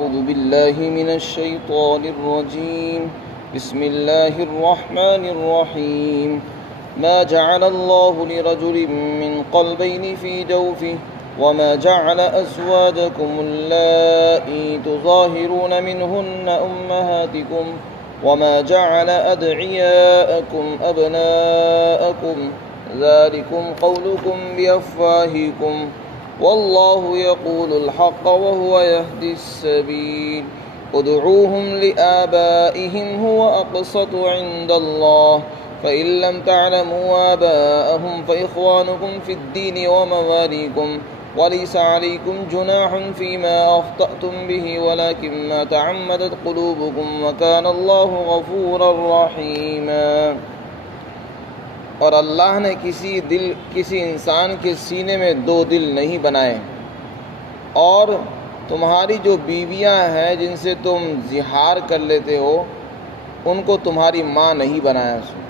أعوذ بالله من الشيطان الرجيم بسم الله الرحمن الرحيم ما جعل الله لرجل من قلبين في جوفه وما جعل أزواجكم اللائي تظاهرون منهن أمهاتكم وما جعل أدعياءكم أبناءكم ذلكم قولكم بأفواهكم والله يقول الحق وهو يهدي السبيل ادعوهم لآبائهم هو أقسط عند الله فإن لم تعلموا آباءهم فإخوانكم في الدين ومواليكم وليس عليكم جناح فيما أخطأتم به ولكن ما تعمدت قلوبكم وكان الله غفورا رحيما۔ اور اللہ نے کسی انسان کے سینے میں دو دل نہیں بنائے، اور تمہاری جو بیویاں ہیں جن سے تم زہار کر لیتے ہو ان کو تمہاری ماں نہیں بنایا اس نے،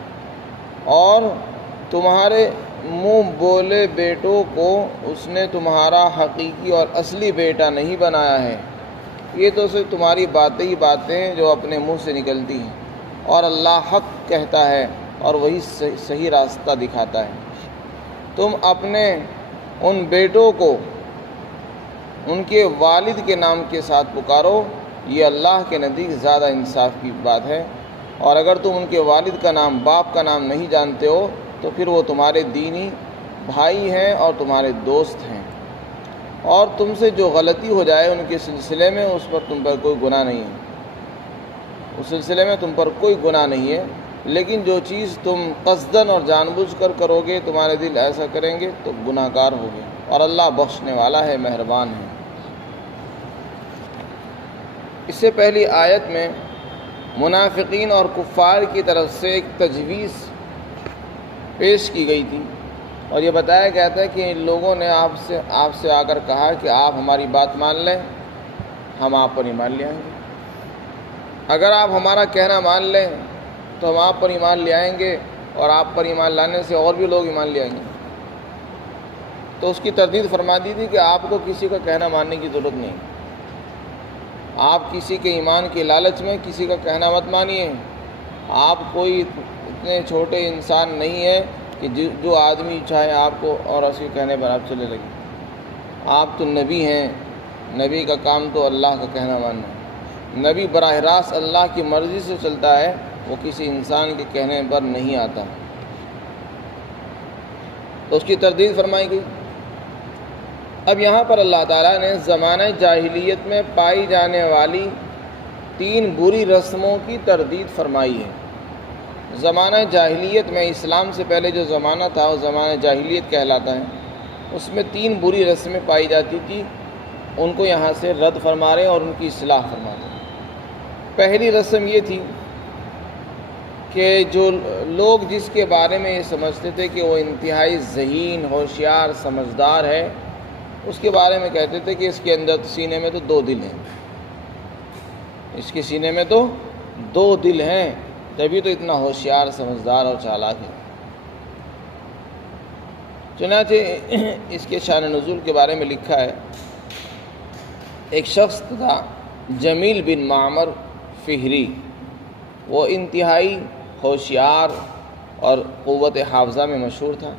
اور تمہارے منہ بولے بیٹوں کو اس نے تمہارا حقیقی اور اصلی بیٹا نہیں بنایا ہے۔ یہ تو صرف تمہاری باتیں ہی باتیں جو اپنے منہ سے نکلتی ہیں، اور اللہ حق کہتا ہے اور وہی صحیح راستہ دکھاتا ہے۔ تم اپنے ان بیٹوں کو ان کے والد کے نام کے ساتھ پکارو، یہ اللہ کے نزدیک زیادہ انصاف کی بات ہے، اور اگر تم ان کے والد کا نام باپ کا نام نہیں جانتے ہو تو پھر وہ تمہارے دینی بھائی ہیں اور تمہارے دوست ہیں، اور تم سے جو غلطی ہو جائے ان کے سلسلے میں اس پر تم پر کوئی گناہ نہیں ہے، اس سلسلے میں تم پر کوئی گناہ نہیں ہے، لیکن جو چیز تم قصداً اور جان بوجھ کر کرو گے، تمہارے دل ایسا کریں گے تو گناہ گار ہوگے، اور اللہ بخشنے والا ہے، مہربان ہے۔ اس سے پہلی آیت میں منافقین اور کفار کی طرف سے ایک تجویز پیش کی گئی تھی، اور یہ بتایا گیا تھا کہ ان لوگوں نے آپ سے آ کر کہا کہ آپ ہماری بات مان لیں، ہم آپ پر ایمان لے آئیں گے۔ اگر آپ ہمارا کہنا مان لیں تو ہم آپ پر ایمان لے آئیں گے، اور آپ پر ایمان لانے سے اور بھی لوگ ایمان لے آئیں گے۔ تو اس کی تردید فرما دی تھی کہ آپ کو کسی کا کہنا ماننے کی ضرورت نہیں، آپ کسی کے ایمان کے لالچ میں کسی کا کہنا مت مانیے۔ آپ کوئی اتنے چھوٹے انسان نہیں ہے کہ جو آدمی چاہے آپ کو اور اس کے کہنے پر آپ چلے لگیں۔ آپ تو نبی ہیں، نبی کا کام تو اللہ کا کہنا ماننا ہے۔ نبی براہ راست اللہ کی مرضی سے چلتا ہے، وہ کسی انسان کے کہنے پر نہیں آتا۔ تو اس کی تردید فرمائی گئی۔ اب یہاں پر اللہ تعالیٰ نے زمانہ جاہلیت میں پائی جانے والی 3 بری رسموں کی تردید فرمائی ہے۔ زمانہ جاہلیت میں اسلام سے پہلے جو زمانہ تھا وہ زمانہ جاہلیت کہلاتا ہے، اس میں 3 بری رسمیں پائی جاتی تھی، ان کو یہاں سے رد فرما رہے ہیں اور ان کی اصلاح فرما رہے ہیں۔ پہلی رسم یہ تھی کہ جو لوگ جس کے بارے میں یہ سمجھتے تھے کہ وہ انتہائی ذہین، ہوشیار، سمجھدار ہے، اس کے بارے میں کہتے تھے کہ اس کے اندر سینے میں تو 2 دل ہیں، اس کے سینے میں تو 2 دل ہیں، تبھی تو اتنا ہوشیار، سمجھدار اور چالاک ہے۔ چنانچہ اس کے شان نزول کے بارے میں لکھا ہے، ایک شخص تھا جمیل بن معمر فہری، وہ انتہائی ہوشیار اور قوت حافظہ میں مشہور تھا۔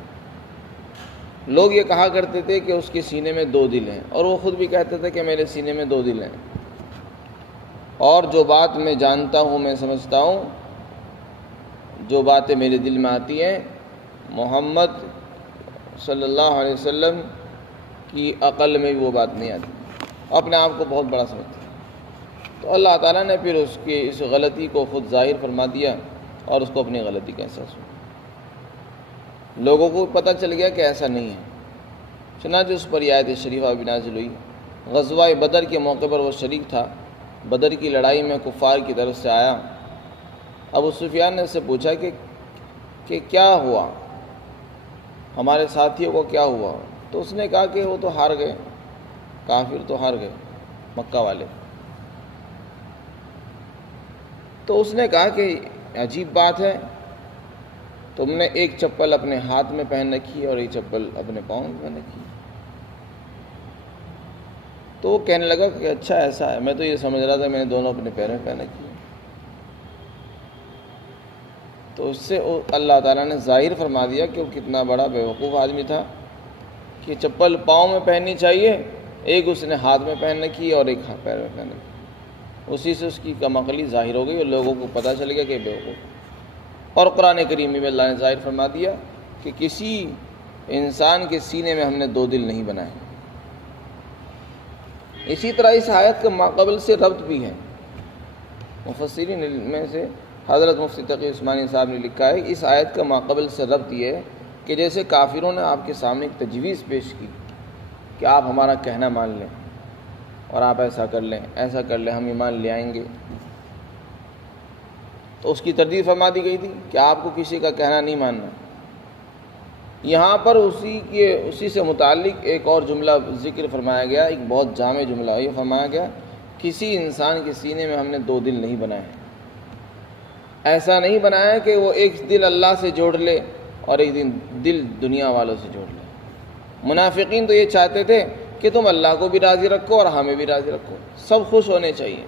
لوگ یہ کہا کرتے تھے کہ اس کے سینے میں 2 دل ہیں، اور وہ خود بھی کہتا تھا کہ میرے سینے میں 2 دل ہیں، اور جو بات میں جانتا ہوں، میں سمجھتا ہوں، جو باتیں میرے دل میں آتی ہیں، محمد صلی اللہ علیہ وسلم کی عقل میں بھی وہ بات نہیں آتی، اپنے آپ کو بہت بڑا سمجھتا ہے۔ تو اللہ تعالیٰ نے پھر اس کی اس غلطی کو خود ظاہر فرما دیا، اور اس کو اپنی غلطی کا احساس ہوا۔ لوگوں کو پتہ چل گیا کہ ایسا نہیں ہے، چنانچہ اس پر آیت شریفہ بھی نازل ہوئی۔ غزوہ بدر کے موقع پر وہ شریک تھا، بدر کی لڑائی میں کفار کی طرف سے آیا۔ ابو سفیان نے اس سے پوچھا کہ کیا ہوا، ہمارے ساتھیوں کو کیا ہوا؟ تو اس نے کہا کہ وہ تو ہار گئے، کافر تو ہار گئے، مکہ والے۔ تو اس نے کہا کہ عجیب بات ہے، تم نے ایک چپل اپنے ہاتھ میں پہن رکھی ہے اور ایک چپل اپنے پاؤں میں پہن رکھی ہے۔ تو وہ کہنے لگا کہ اچھا ایسا ہے، میں تو یہ سمجھ رہا تھا میں نے دونوں اپنے پیروں میں پہنے کیے۔ تو اس سے اللہ تعالیٰ نے ظاہر فرما دیا کہ وہ کتنا بڑا بیوقوف آدمی تھا کہ چپل پاؤں میں پہننی چاہیے، ایک اس نے ہاتھ میں پہن رکھی اور ایک پیر میں پہن رکھی، اسی سے اس کی کم عقلی ظاہر ہو گئی اور لوگوں کو پتہ چل گیا کہ بیوقوف۔ اور قرآن کریم میں اللہ نے ظاہر فرما دیا کہ کسی انسان کے سینے میں ہم نے دو دل نہیں بنائے۔ اسی طرح اس آیت کے ماقبل سے ربط بھی ہے، مفسرین میں سے حضرت مفتی تقی عثمانی صاحب نے لکھا ہے اس آیت کا ماقبل سے ربط یہ ہے کہ جیسے کافروں نے آپ کے سامنے ایک تجویز پیش کی کہ آپ ہمارا کہنا مان لیں اور آپ ایسا کر لیں، ایسا کر لیں، ہم ایمان لے آئیں گے، تو اس کی تردید فرما دی گئی تھی کہ آپ کو کسی کا کہنا نہیں ماننا۔ یہاں پر اسی سے متعلق ایک اور جملہ ذکر فرمایا گیا، ایک بہت جامع جملہ، یہ فرمایا گیا کسی انسان کے سینے میں ہم نے دو دل نہیں بنائے، ایسا نہیں بنایا کہ وہ ایک دل اللہ سے جوڑ لے اور ایک دل دنیا والوں سے جوڑ لے۔ منافقین تو یہ چاہتے تھے کہ تم اللہ کو بھی راضی رکھو اور ہمیں بھی راضی رکھو، سب خوش ہونے چاہیے،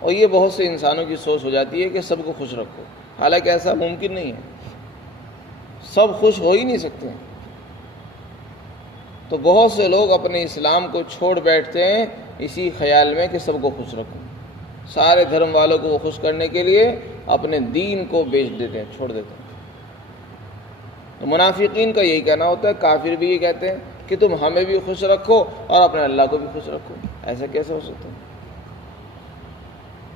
اور یہ بہت سے انسانوں کی سوچ ہو جاتی ہے کہ سب کو خوش رکھو، حالانکہ ایسا ممکن نہیں ہے، سب خوش ہو ہی نہیں سکتے۔ تو بہت سے لوگ اپنے اسلام کو چھوڑ بیٹھتے ہیں اسی خیال میں کہ سب کو خوش رکھو، سارے دھرم والوں کو وہ خوش کرنے کے لیے اپنے دین کو بیچ دیتے ہیں، چھوڑ دیتے ہیں۔ تو منافقین کا یہی کہنا ہوتا ہے، کافر بھی یہ کہتے ہیں کہ تم ہمیں بھی خوش رکھو اور اپنے اللہ کو بھی خوش رکھو۔ ایسا کیسے ہو سکتا ہے؟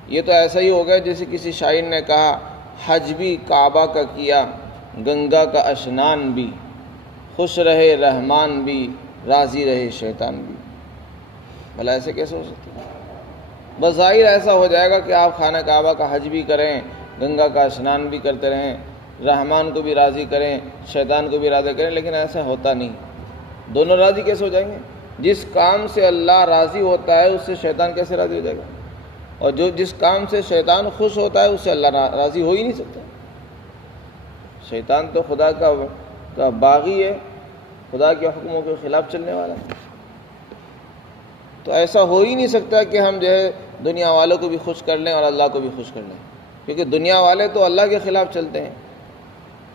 یہ تو ایسا ہی ہو گیا جیسے کسی شاعر نے کہا، حج بھی کعبہ کا کیا، گنگا کا اشنان بھی، خوش رہے رحمان بھی، راضی رہے شیطان بھی۔ بھلا ایسے کیسے ہو سکتا ہے؟ بظاہر ایسا ہو جائے گا کہ آپ خانہ کعبہ کا حج بھی کریں، گنگا کا اشنان بھی کرتے رہیں، رحمان کو بھی راضی کریں، شیطان کو بھی راضی کریں، لیکن ایسا ہوتا نہیں۔ دونوں راضی کیسے ہو جائیں گے؟ جس کام سے اللہ راضی ہوتا ہے اس سے شیطان کیسے راضی ہو جائے گا؟ اور جس کام سے شیطان خوش ہوتا ہے اس سے اللہ راضی ہو ہی نہیں سکتا۔ شیطان تو خدا کا باغی ہے، خدا کے حکموں کے خلاف چلنے والا ہے، تو ایسا ہو ہی نہیں سکتا کہ ہم جو ہے دنیا والوں کو بھی خوش کر لیں اور اللہ کو بھی خوش کر لیں، کیونکہ دنیا والے تو اللہ کے خلاف چلتے ہیں،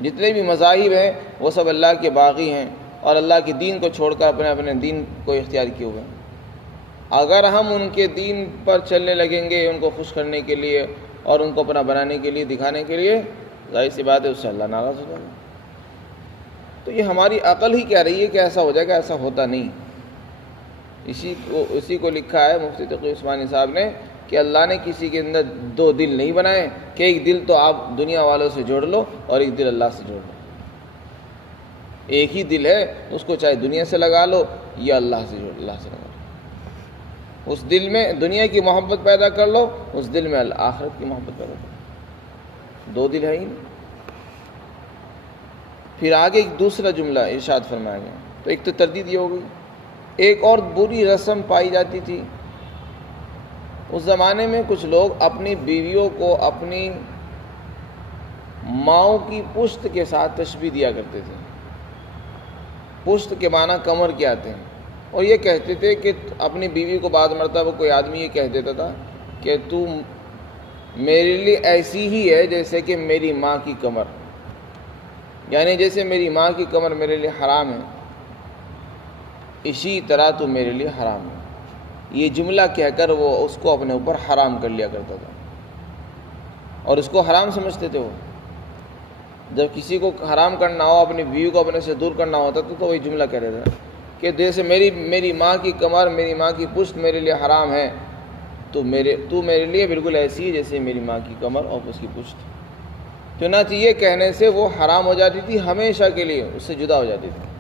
جتنے بھی مذاہب ہیں وہ سب اللہ کے باغی ہیں اور اللہ کے دین کو چھوڑ کر اپنے دین کو اختیار کیے ہوئے ہیں۔ اگر ہم ان کے دین پر چلنے لگیں گے ان کو خوش کرنے کے لیے اور ان کو اپنا بنانے کے لیے، دکھانے کے لیے، ظاہر سی بات ہے اس سے اللہ ناراض ہو جائے گا۔ تو یہ ہماری عقل ہی کہہ رہی ہے کہ ایسا ہو جائے گا، ایسا ہوتا نہیں۔ اسی کو لکھا ہے مفتی تقی عثمانی صاحب نے کہ اللہ نے کسی کے اندر دو دل نہیں بنائے کہ ایک دل تو آپ دنیا والوں سے جوڑ لو اور ایک دل اللہ سے جوڑ لو۔ ایک ہی دل ہے، اس کو چاہے دنیا سے لگا لو یا اللہ سے لگا لو، اس دل میں دنیا کی محبت پیدا کر لو، اس دل میں آخرت کی محبت پیدا کر لو، دو دل ہے ہی نہیں۔ پھر آگے ایک دوسرا جملہ ارشاد فرمایا گیا، تو ایک تو تردید یہ ہو گئی۔ ایک اور بری رسم پائی جاتی تھی اس زمانے میں، کچھ لوگ اپنی بیویوں کو اپنی ماؤں کی پشت کے ساتھ تشبیہ دیا کرتے تھے۔ پشت کے معنی کمر کے آتے ہیں، اور یہ کہتے تھے کہ اپنی بیوی کو بعض مرتبہ کوئی آدمی یہ کہہ دیتا تھا کہ تو میرے لیے ایسی ہی ہے جیسے کہ میری ماں کی کمر، یعنی جیسے میری ماں کی کمر میرے لیے حرام ہے اسی طرح تو میرے لیے حرام ہے۔ یہ جملہ کہہ کر وہ اس کو اپنے اوپر حرام کر لیا کرتا تھا، اور اس کو حرام سمجھتے تھے۔ وہ جب کسی کو حرام کرنا ہو، اپنی بیوی کو اپنے سے دور کرنا ہوتا تو وہی جملہ کہہ دیتا کہ جیسے میری ماں کی کمر، میری ماں کی پشت میرے لیے حرام ہے، تو میرے لیے بالکل ایسی ہے جیسے میری ماں کی کمر اور اس کی پشت۔ چنانچہ یہ کہنے سے وہ حرام ہو جاتی تھی ہمیشہ کے لیے، اس سے جدا ہو جاتی تھی۔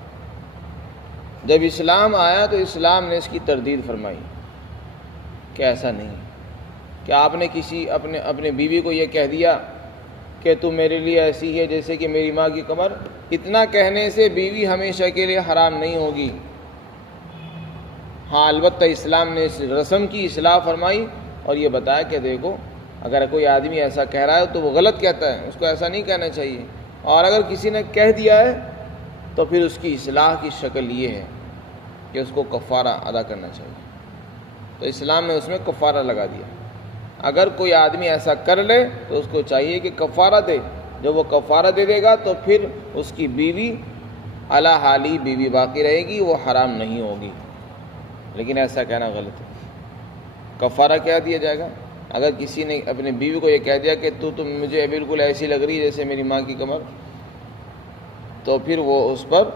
جب اسلام آیا تو اسلام نے اس کی تردید فرمائی کہ ایسا نہیں، کہ آپ نے اپنے بیوی کو یہ کہہ دیا کہ تم میرے لیے ایسی ہے جیسے کہ میری ماں کی کمر، اتنا کہنے سے بیوی ہمیشہ کے لیے حرام نہیں ہوگی۔ ہاں البتہ اسلام نے اس رسم کی اصلاح فرمائی اور یہ بتایا کہ دیکھو اگر کوئی آدمی ایسا کہہ رہا ہے تو وہ غلط کہتا ہے، اس کو ایسا نہیں کہنا چاہیے، اور اگر کسی نے کہہ دیا ہے تو پھر اس کی اصلاح کی شکل یہ ہے کہ اس کو کفارہ ادا کرنا چاہیے۔ تو اسلام نے اس میں کفارہ لگا دیا۔ اگر کوئی آدمی ایسا کر لے تو اس کو چاہیے کہ کفارہ دے۔ جب وہ کفارہ دے دے گا تو پھر اس کی بیوی علی حالی بیوی باقی رہے گی، وہ حرام نہیں ہوگی۔ لیکن ایسا کہنا غلط ہے۔ کفارہ کیا دیا جائے گا؟ اگر کسی نے اپنے بیوی کو یہ کہہ دیا کہ تو مجھے بالکل ایسی لگ رہی ہے جیسے میری ماں کی کمر، تو پھر وہ اس پر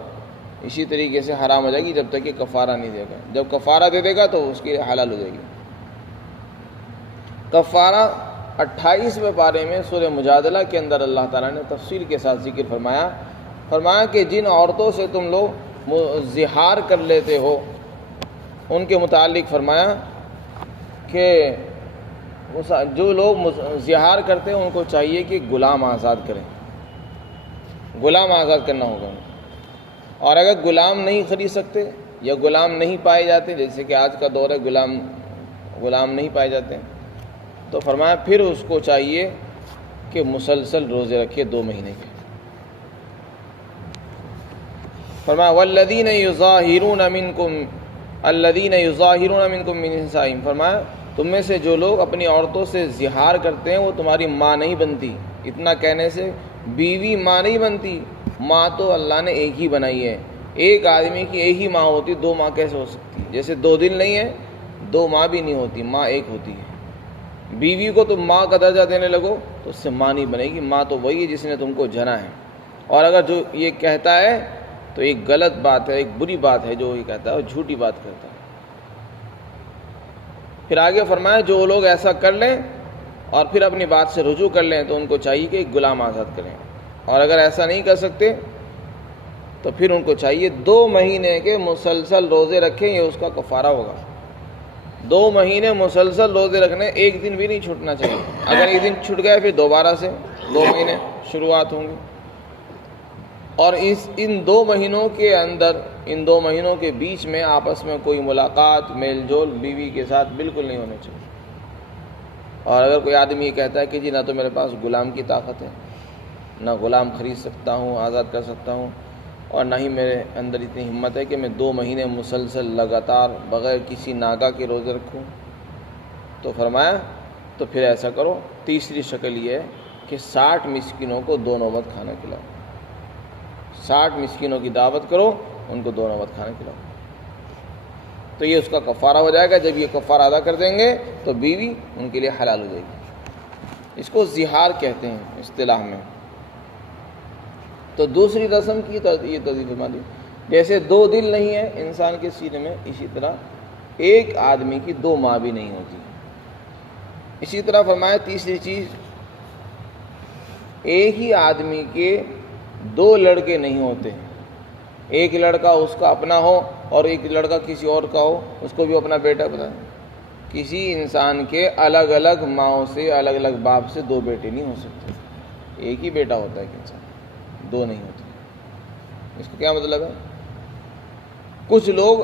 اسی طریقے سے حرام ہو جائے گی جب تک کہ کفارہ نہیں دے گا۔ جب کفارہ دے دے گا تو اس کی حلال ہو جائے گی۔ کفارہ 28ویں پارے میں سورہ مجادلہ کے اندر اللہ تعالیٰ نے تفصیل کے ساتھ ذکر فرمایا کہ جن عورتوں سے تم لوگ زہار کر لیتے ہو ان کے متعلق فرمایا کہ جو لوگ زہار کرتے ہیں ان کو چاہیے کہ غلام آزاد کریں، غلام آزاد کرنا ہوگا ان کو۔ اور اگر غلام نہیں خرید سکتے یا غلام نہیں پائے جاتے، جیسے کہ آج کا دور ہے غلام نہیں پائے جاتے، تو فرمایا پھر اس کو چاہیے کہ مسلسل روزے رکھے 2 مہینے کے۔ فرمایا والذین یظاہرون منکم من نسائہم، فرمایا تم میں سے جو لوگ اپنی عورتوں سے زہار کرتے ہیں وہ تمہاری ماں نہیں بنتی۔ اتنا کہنے سے بیوی ماں نہیں بنتی، ماں تو اللہ نے ایک ہی بنائی ہے۔ ایک آدمی کی ایک ہی ماں ہوتی، 2 ماں کیسے ہو سکتی؟ جیسے 2 دل نہیں ہے 2 ماں بھی نہیں ہوتی، ماں ایک ہوتی ہے۔ بیوی کو تم ماں کا درجہ دینے لگو تو اس سے ماں نہیں بنے گی، ماں تو وہی ہے جس نے تم کو جنا ہے۔ اور اگر جو یہ کہتا ہے تو ایک غلط بات ہے، ایک بری بات ہے جو یہ کہتا ہے، اور جھوٹی بات کرتا ہے۔ پھر آگے فرمایا جو لوگ ایسا کر لیں اور پھر اپنی بات سے رجوع کر لیں تو ان کو چاہیے کہ ایک غلام آزاد کریں، اور اگر ایسا نہیں کر سکتے تو پھر ان کو چاہیے 2 مہینے کے مسلسل روزے رکھیں، یہ اس کا کفارہ ہوگا۔ 2 مہینے مسلسل روزے رکھنے، ایک دن بھی نہیں چھوٹنا چاہیے۔ اگر ایک دن چھوٹ گئے پھر دوبارہ سے 2 مہینے شروعات ہوں گی۔ اور ان 2 مہینوں کے اندر، ان 2 مہینوں کے بیچ میں آپس میں کوئی ملاقات میل جول بیوی کے ساتھ بالکل نہیں ہونے چاہیے۔ اور اگر کوئی آدمی یہ کہتا ہے کہ جی نہ تو میرے پاس غلام کی طاقت ہے، نہ غلام خرید سکتا ہوں آزاد کر سکتا ہوں، اور نہ ہی میرے اندر اتنی ہمت ہے کہ میں 2 مہینے مسلسل لگاتار بغیر کسی ناگا کے روزے رکھوں، تو فرمایا تو پھر ایسا کرو۔ تیسری شکل یہ ہے کہ 60 مسکینوں کو 2 نوبت کھانا کھلاؤ۔ 60 مسکینوں کی دعوت کرو، ان کو 2 نوبت کھانا کھلاؤ، تو یہ اس کا کفارہ ہو جائے گا۔ جب یہ کفارہ ادا کر دیں گے تو بیوی ان کے لیے حلال ہو جائے گی۔ اس کو زہار کہتے ہیں اصطلاح میں۔ تو دوسری رسم کی یہ توضیح فرما دی، جیسے 2 دل نہیں ہے انسان کے سینے میں، اسی طرح ایک آدمی کی 2 ماں بھی نہیں ہوتی۔ اسی طرح فرمایا تیسری چیز، ایک ہی آدمی کے 2 لڑکے نہیں ہوتے۔ ایک لڑکا اس کا اپنا ہو اور ایک لڑکا کسی اور کا ہو، اس کو بھی اپنا بیٹا بنا۔ کسی انسان کے الگ الگ ماؤں سے، الگ الگ باپ سے 2 بیٹے نہیں ہو سکتے۔ ایک ہی بیٹا ہوتا ہے کہ انسان، 2 نہیں ہوتے۔ اس کا کیا مطلب ہے؟ کچھ لوگ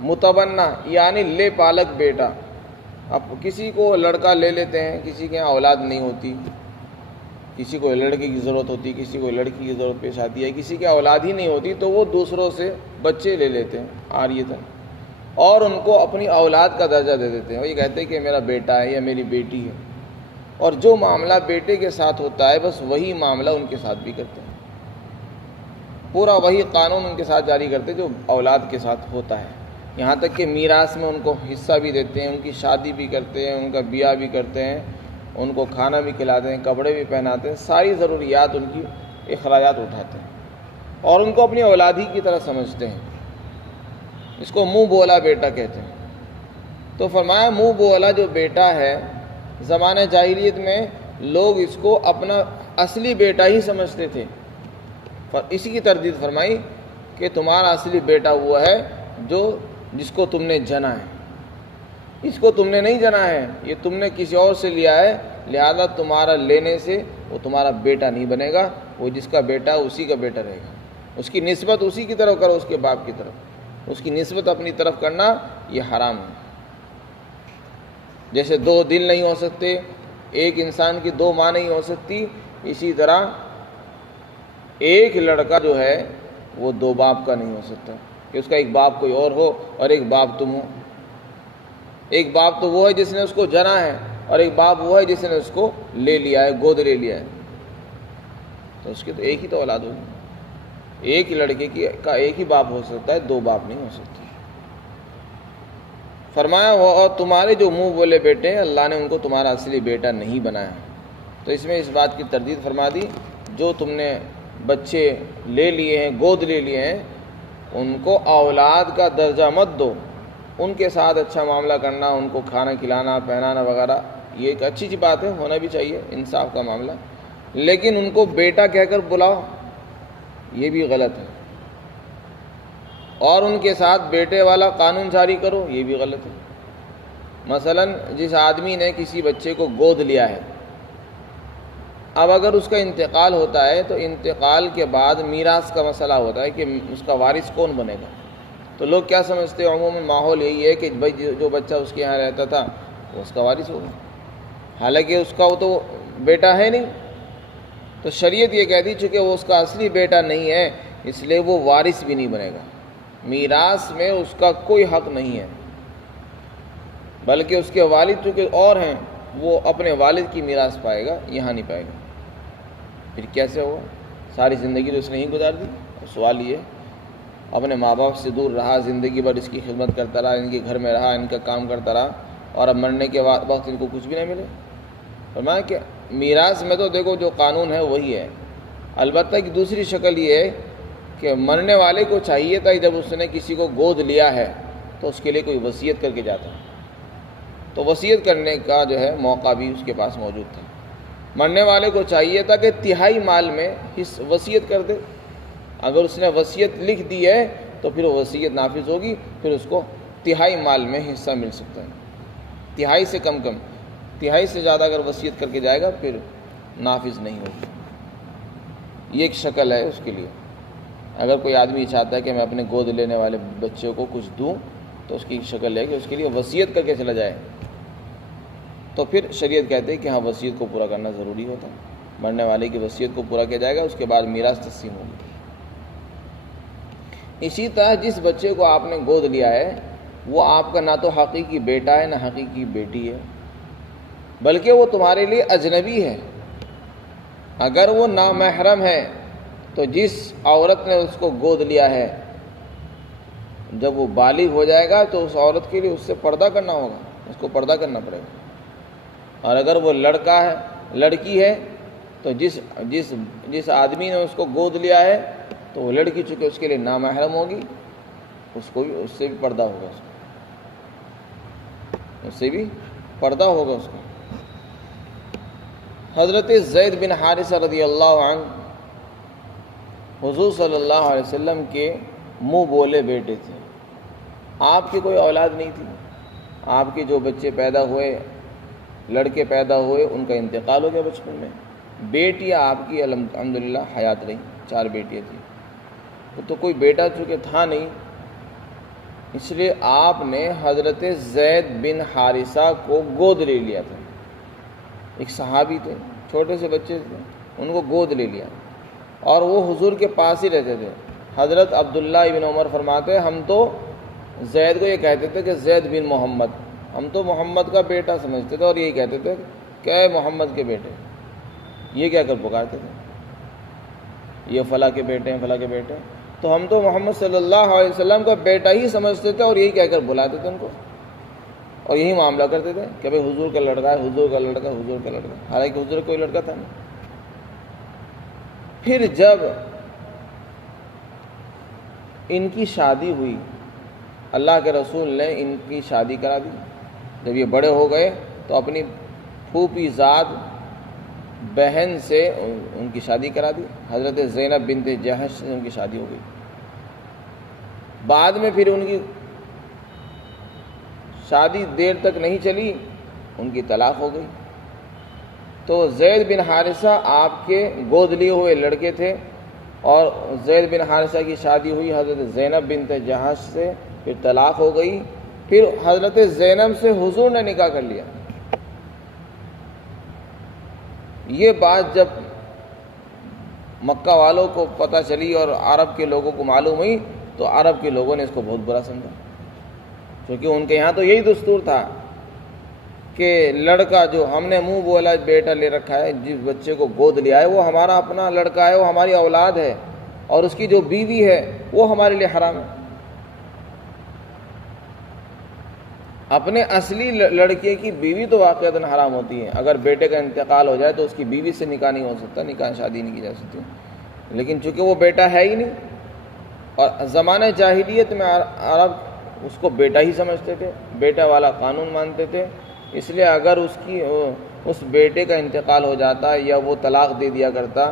متبنہ یعنی لے پالک بیٹا، اب کسی کو لڑکا لے لیتے ہیں، کسی کے یہاں اولاد نہیں ہوتی، کسی کو لڑکے کی ضرورت ہوتی، کسی کو لڑکی کی ضرورت پیش آتی ہے، کسی کی اولاد ہی نہیں ہوتی تو وہ دوسروں سے بچے لے لیتے ہیں عاریتاً، اور ان کو اپنی اولاد کا درجہ دے دیتے ہیں۔ وہ یہ کہتے ہیں کہ میرا بیٹا ہے یا میری بیٹی ہے، اور جو معاملہ بیٹے کے ساتھ ہوتا ہے بس وہی معاملہ ان کے ساتھ بھی کرتے ہیں، پورا وہی قانون ان کے ساتھ جاری کرتے ہیں جو اولاد کے ساتھ ہوتا ہے۔ یہاں تک کہ میراث میں ان کو حصہ بھی دیتے ہیں، ان کی شادی بھی کرتے ہیں، ان کا بیاہ بھی کرتے ہیں، ان کو کھانا بھی کھلاتے ہیں، کپڑے بھی پہناتے ہیں، ساری ضروریات ان کی اخراجات اٹھاتے ہیں، اور ان کو اپنی اولاد ہی کی طرح سمجھتے ہیں۔ اس کو منہ بولا بیٹا کہتے ہیں۔ تو فرمایا منہ بولا جو بیٹا ہے، زمانہ جاہلیت میں لوگ اس کو اپنا اصلی بیٹا ہی سمجھتے تھے۔ اسی کی تردید فرمائی کہ تمہارا اصلی بیٹا وہ ہے جس کو تم نے جنا ہے، اس کو تم نے نہیں جنا ہے، یہ تم نے کسی اور سے لیا ہے، لہذا تمہارا لینے سے وہ تمہارا بیٹا نہیں بنے گا، وہ جس کا بیٹا اسی کا بیٹا رہے گا۔ اس کی نسبت اسی کی طرف کرو، اس کے باپ کی طرف، اس کی نسبت اپنی طرف کرنا یہ حرام ہے۔ جیسے 2 دل نہیں ہو سکتے، ایک انسان کی 2 ماں نہیں ہو سکتی، اسی طرح ایک لڑکا جو ہے وہ 2 باپ کا نہیں ہو سکتا، کہ اس کا ایک باپ کوئی اور ہو اور ایک باپ تم ہو. ایک باپ تو وہ ہے جس نے اس کو جنا ہے اور ایک باپ وہ ہے جس نے اس کو لے لیا ہے, گود لے لیا ہے. تو اس کی تو ایک ہی تو اولاد ہوگی. ایک ہی لڑکے کا ایک ہی باپ ہو سکتا ہے, دو باپ نہیں ہو سکتے. فرمایا اور تمہارے جو منہ بولے بیٹے ہیں اللہ نے ان کو تمہارا اصلی بیٹا نہیں بنایا. تو اس میں اس بات کی تردید فرما دی, جو تم نے بچے لے لیے ہیں, گود لے لیے ہیں, ان کو اولاد کا درجہ مت دو. ان کے ساتھ اچھا معاملہ کرنا, ان کو کھانا کھلانا پہنانا وغیرہ یہ ایک اچھی سی بات ہے, ہونا بھی چاہیے, انصاف کا معاملہ. لیکن ان کو بیٹا کہہ کر بلاؤ یہ بھی غلط ہے, اور ان کے ساتھ بیٹے والا قانون جاری کرو یہ بھی غلط ہے. مثلا جس آدمی نے کسی بچے کو گود لیا ہے, اب اگر اس کا انتقال ہوتا ہے تو انتقال کے بعد میراث کا مسئلہ ہوتا ہے کہ اس کا وارث کون بنے گا. تو لوگ کیا سمجھتے ہیں, عموماً ماحول یہی ہے کہ بھائی جو بچہ اس کے یہاں رہتا تھا وہ اس کا وارث ہوگا, حالانکہ اس کا وہ تو بیٹا ہے نہیں. تو شریعت یہ کہتی چونکہ وہ اس کا اصلی بیٹا نہیں ہے اس لیے وہ وارث بھی نہیں بنے گا, میراث میں اس کا کوئی حق نہیں ہے, بلکہ اس کے والد چونکہ اور ہیں وہ اپنے والد کی میراث پائے گا, یہاں نہیں پائے گا. پھر کیسے ہوگا؟ ساری زندگی تو اس نے ہی گزار دی. سوال یہ اپنے ماں باپ سے دور رہا, زندگی بھر اس کی خدمت کرتا رہا, ان کے گھر میں رہا, ان کا کام کرتا رہا, اور اب مرنے کے وقت ان کو کچھ بھی نہیں ملے. فرمایا کہ میراث میں تو دیکھو جو قانون ہے وہی ہے. البتہ کہ دوسری شکل یہ ہے کہ مرنے والے کو چاہیے تھا جب اس نے کسی کو گود لیا ہے تو اس کے لیے کوئی وصیت کر کے جاتا, تو وصیت کرنے کا جو ہے موقع بھی اس کے پاس موجود تھا. مرنے والے کو چاہیے تھا کہ تہائی مال میں وصیت کر دے. اگر اس نے وصیت لکھ دی ہے تو پھر وہ وصیت نافذ ہوگی, پھر اس کو تہائی مال میں حصہ مل سکتا ہے. تہائی سے کم, تہائی سے زیادہ اگر وصیت کر کے جائے گا پھر نافذ نہیں ہوگی. یہ ایک شکل ہے اس کے لیے. اگر کوئی آدمی چاہتا ہے کہ میں اپنے گود لینے والے بچے کو کچھ دوں تو اس کی شکل ہے کہ اس کے لیے وصیت کر کے چلا جائے, تو پھر شریعت کہتے ہے کہ ہاں وصیت کو پورا کرنا ضروری ہوتا ہے. مرنے والے کی وصیت کو پورا کیا جائے گا, اس کے بعد میراث تقسیم ہوگی. اسی طرح جس بچے کو آپ نے گود لیا ہے وہ آپ کا نہ تو حقیقی بیٹا ہے نہ حقیقی بیٹی ہے, بلکہ وہ تمہارے لیے اجنبی ہے. اگر وہ نامحرم ہے تو جس عورت نے اس کو گود لیا ہے جب وہ بالغ ہو جائے گا تو اس عورت کے لیے اس سے پردہ کرنا ہوگا, اس کو پردہ کرنا پڑے گا. اور اگر وہ لڑکا ہے لڑکی ہے تو جس آدمی نے اس کو گود لیا ہے تو وہ لڑکی چونکہ اس کے لیے نامحرم ہوگی, اس سے بھی پردہ ہوگا, اس سے بھی پردہ ہوگا اس کو. حضرت زید بن حارثہ رضی اللہ عنہ حضور صلی اللہ علیہ وسلم کے منہ بولے بیٹے تھے. آپ کی کوئی اولاد نہیں تھی, آپ کے جو بچے پیدا ہوئے, لڑکے پیدا ہوئے, ان کا انتقال ہو گیا بچپن میں. بیٹیاں آپ کی الحمدللہ حیات رہی, 4 بیٹیاں تھیں. تو کوئی بیٹا چونکہ تھا نہیں, اس لیے آپ نے حضرت زید بن حارثہ کو گود لے لیا تھا. ایک صحابی تھے, چھوٹے سے بچے تھے, ان کو گود لے لیا, اور وہ حضور کے پاس ہی رہتے تھے. حضرت عبداللہ ابن عمر فرماتے ہم تو زید کو یہ کہتے تھے کہ زید بن محمد, ہم تو محمد کا بیٹا سمجھتے تھے اور یہی کہتے تھے کہ اے محمد کے بیٹے. یہ کیا کر پکارتے تھے, یہ فلاں کے بیٹے ہیں, فلاں کے بیٹے ہیں. تو ہم تو محمد صلی اللہ علیہ وسلم کا بیٹا ہی سمجھتے تھے اور یہی کہہ کر بلاتے تھے ان کو, اور یہی معاملہ کرتے تھے کہ بھئی حضور کا لڑکا ہے, حضور کا لڑکا, حضور کا لڑکا, حالانکہ حضور کا کوئی لڑکا تھا نہیں. پھر جب ان کی شادی ہوئی, اللہ کے رسول نے ان کی شادی کرا دی. جب یہ بڑے ہو گئے تو اپنی پھوپھی زاد بہن سے ان کی شادی کرا دی. حضرت زینب بنت جہش سے ان کی شادی ہو گئی. بعد میں پھر ان کی شادی دیر تک نہیں چلی, ان کی طلاق ہو گئی. تو زید بن حارثہ آپ کے گود لیے ہوئے لڑکے تھے, اور زید بن حارثہ کی شادی ہوئی حضرت زینب بنت جہش سے, پھر طلاق ہو گئی. پھر حضرت زینب سے حضور نے نکاح کر لیا. یہ بات جب مکہ والوں کو پتہ چلی اور عرب کے لوگوں کو معلوم ہوئی تو عرب کے لوگوں نے اس کو بہت برا سمجھا، کیونکہ ان کے یہاں تو یہی دستور تھا کہ لڑکا جو ہم نے منہ بولا بیٹا لے رکھا ہے، جس بچے کو گود لیا ہے وہ ہمارا اپنا لڑکا ہے، وہ ہماری اولاد ہے، اور اس کی جو بیوی ہے وہ ہمارے لیے حرام ہے۔ اپنے اصلی لڑکے کی بیوی تو واقعتاً حرام ہوتی ہے، اگر بیٹے کا انتقال ہو جائے تو اس کی بیوی سے نکاح نہیں ہو سکتا، نکاح شادی نہیں کی جا سکتی، لیکن چونکہ وہ بیٹا ہے ہی نہیں، اور زمانہ جاہلیت میں عرب اس کو بیٹا ہی سمجھتے تھے، بیٹا والا قانون مانتے تھے، اس لیے اگر اس بیٹے کا انتقال ہو جاتا یا وہ طلاق دے دیا کرتا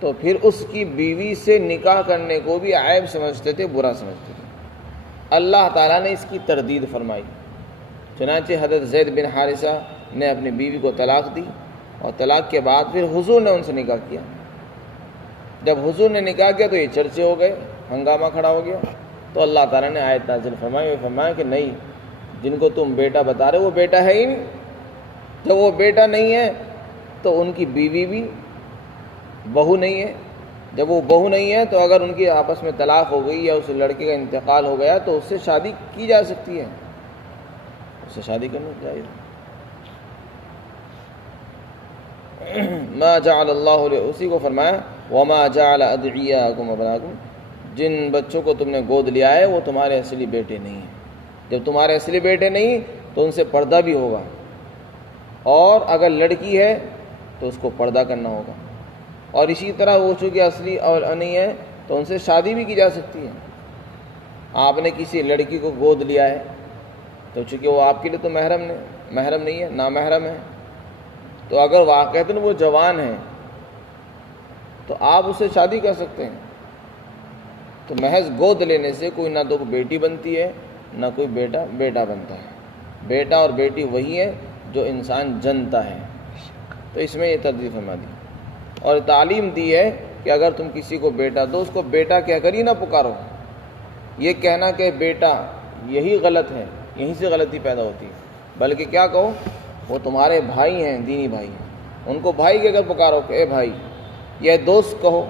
تو پھر اس کی بیوی سے نکاح کرنے کو بھی عیب سمجھتے تھے، برا سمجھتے تھے۔ اللہ تعالیٰ نے اس کی تردید فرمائی، چنانچہ حضرت زید بن حارثہ نے اپنی بیوی کو طلاق دی، اور طلاق کے بعد پھر حضور نے ان سے نکاح کیا۔ جب حضور نے نکاح کیا تو یہ چرچے ہو گئے، ہنگامہ کھڑا ہو گیا، تو اللہ تعالیٰ نے آیت نازل فرمایا کہ نہیں، جن کو تم بیٹا بتا رہے وہ بیٹا ہے ہی نہیں۔ جب وہ بیٹا نہیں ہے تو ان کی بیوی بھی بہو نہیں ہے، جب وہ بہو نہیں ہے تو اگر ان کی آپس میں طلاق ہو گئی یا اس لڑکے کا انتقال ہو گیا تو اس سے شادی کی جا سکتی ہے، اس سے شادی کرنا چاہیے۔ ما جعل اللہ، اسی کو فرمایا وما جعل ادعیاءکم ابناءکم، جن بچوں کو تم نے گود لیا ہے وہ تمہارے اصلی بیٹے نہیں ہیں۔ جب تمہارے اصلی بیٹے نہیں تو ان سے پردہ بھی ہوگا، اور اگر لڑکی ہے تو اس کو پردہ کرنا ہوگا، اور اسی طرح وہ چونکہ اصلی اور نہیں ہے تو ان سے شادی بھی کی جا سکتی ہے۔ آپ نے کسی لڑکی کو گود لیا ہے تو چونکہ وہ آپ کے لیے تو محرم نہیں ہے، نامحرم ہے، تو اگر واقعتاً وہ جوان ہے تو آپ اس سے شادی کر سکتے ہیں۔ تو محض گود لینے سے کوئی نہ تو بیٹی بنتی ہے نہ کوئی بیٹا بنتا ہے۔ بیٹا اور بیٹی وہی ہے جو انسان جنتا ہے، تو اس میں یہ تردید فرما دی، اور تعلیم دی ہے کہ اگر تم کسی کو بیٹا دو اس کو بیٹا کہہ کر ہی نہ پکارو۔ یہ کہنا کہ بیٹا یہی غلط ہے، یہیں سے غلطی پیدا ہوتی ہے، بلکہ کیا کہو وہ تمہارے بھائی ہیں، دینی بھائی ہیں، ان کو بھائی کہہ کر پکارو کہ اے بھائی، یا دوست کہو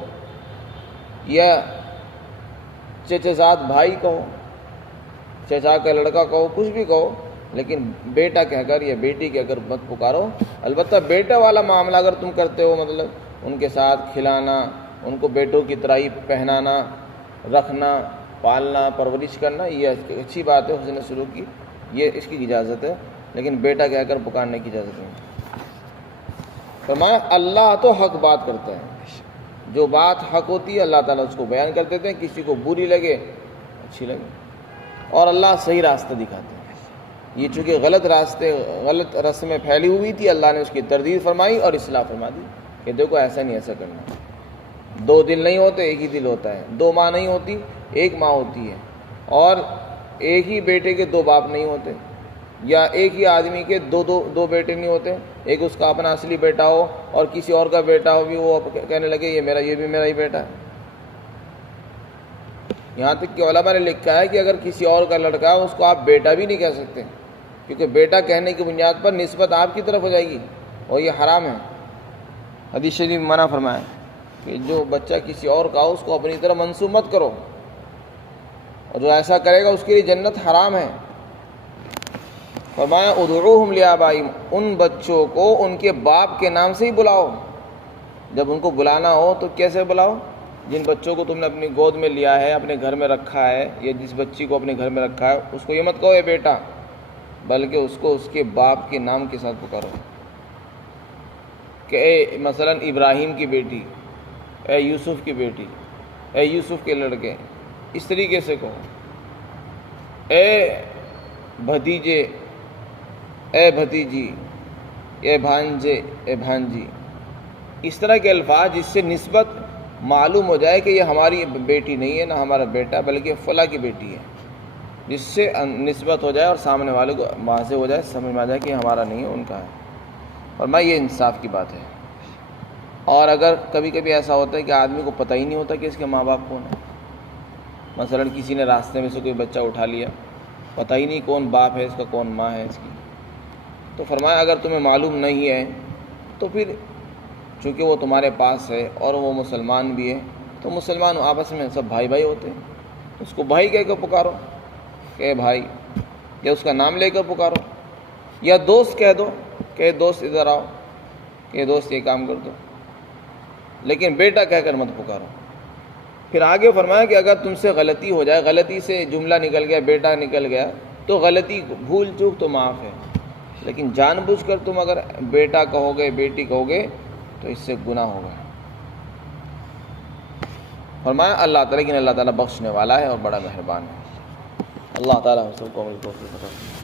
یا چچا زاد بھائی کہو، چچا کا لڑکا کہو، کچھ بھی کہو، لیکن بیٹا کہہ کر یا بیٹی کہہ کر مت پکارو۔ البتہ بیٹا والا معاملہ اگر تم کرتے ہو، مطلب ان کے ساتھ کھلانا، ان کو بیٹوں کی طرح ہی پہنانا، رکھنا، پالنا، پرورش کرنا، یہ اچھی بات ہے، حسن سلوک کی، یہ اس کی اجازت ہے، لیکن بیٹا کہہ کر پکارنے کی اجازت نہیں۔ فرمایا اللہ تو حق بات کرتا ہے، جو بات حق ہوتی ہے اللہ تعالیٰ اس کو بیان کر دیتے ہیں، کسی کو بری لگے اچھی لگے، اور اللہ صحیح راستہ دکھاتے ہیں۔ یہ چونکہ غلط رسمیں پھیلی ہوئی تھی، اللہ نے اس کی تردید فرمائی اور اصلاح فرما دی کہ دیکھو ایسا نہیں، ایسا کرنا۔ 2 دل نہیں ہوتے، ایک ہی دل ہوتا ہے، 2 ماں نہیں ہوتی، ایک ماں ہوتی ہے، اور ایک ہی بیٹے کے 2 باپ نہیں ہوتے، یا ایک ہی آدمی کے دو بیٹے نہیں ہوتے، ایک اس کا اپنا اصلی بیٹا ہو اور کسی اور کا بیٹا ہو بھی وہ کہنے لگے یہ بھی میرا ہی بیٹا ہے۔ یہاں تک کہ علماء نے لکھا ہے کہ اگر کسی اور کا لڑکا ہے اس کو آپ بیٹا بھی نہیں کہہ سکتے، کیونکہ بیٹا کہنے کی بنیاد پر نسبت آپ کی طرف ہو جائے گی، اور یہ حرام ہے۔ حدیث شریف منع فرمایا کہ جو بچہ کسی اور کا ہو اس کو اپنی طرف منسوب مت کرو، اور جو ایسا کرے گا اس کے لیے جنت حرام ہے۔ فرمایا ادعوہم لآبائہم، ان بچوں کو ان کے باپ کے نام سے ہی بلاؤ۔ جب ان کو بلانا ہو تو کیسے بلاؤ؟ جن بچوں کو تم نے اپنی گود میں لیا ہے، اپنے گھر میں رکھا ہے، یا جس بچی کو اپنے گھر میں رکھا ہے، اس کو یہ مت کہو اے بیٹا، بلکہ اس کو اس کے باپ کے نام کے ساتھ پکارو، کہ اے مثلا ابراہیم کی بیٹی، اے یوسف کی بیٹی، اے یوسف کے لڑکے، اس طریقے سے کہو، اے بھتیجے، اے بھتیجی، اے بھانجے، اے بھانجی، اس طرح کے الفاظ جس سے نسبت معلوم ہو جائے کہ یہ ہماری بیٹی نہیں ہے، نہ ہمارا بیٹا، بلکہ فلاں کی بیٹی ہے، جس سے نسبت ہو جائے اور سامنے والے کو واضح ہو جائے، سمجھ میں آ جائے کہ ہمارا نہیں ہے، ان کا ہے۔ فرمایا یہ انصاف کی بات ہے۔ اور اگر کبھی کبھی ایسا ہوتا ہے کہ آدمی کو پتہ ہی نہیں ہوتا کہ اس کے ماں باپ کون ہیں، مثلا کسی نے راستے میں سے کوئی بچہ اٹھا لیا، پتہ ہی نہیں کون باپ ہے اس کا، کون ماں ہے اس کی، تو فرمایا اگر تمہیں معلوم نہیں ہے تو پھر چونکہ وہ تمہارے پاس ہے اور وہ مسلمان بھی ہے، تو مسلمان آپس میں سب بھائی بھائی ہوتے ہیں، اس کو بھائی کہہ کر پکارو کہ اے بھائی، یا اس کا نام لے کر پکارو، یا دوست کہہ دو کہ دوست ادھر آؤ، کہ دوست یہ کام کر دو، لیکن بیٹا کہہ کر مت پکارو۔ پھر آگے فرمایا کہ اگر تم سے غلطی ہو جائے، غلطی سے جملہ نکل گیا، بیٹا نکل گیا، تو غلطی بھول چوک تو معاف ہے، لیکن جان بوجھ کر تم اگر بیٹا کہو گے، بیٹی کہو گے، تو اس سے گناہ ہوگا۔ فرمایا اللہ تعالیٰ، لیکن اللہ تعالیٰ بخشنے والا ہے اور بڑا مہربان ہے۔ اللہ تعالیٰ ہم سب کو عمل توفیق عطا فرمائے۔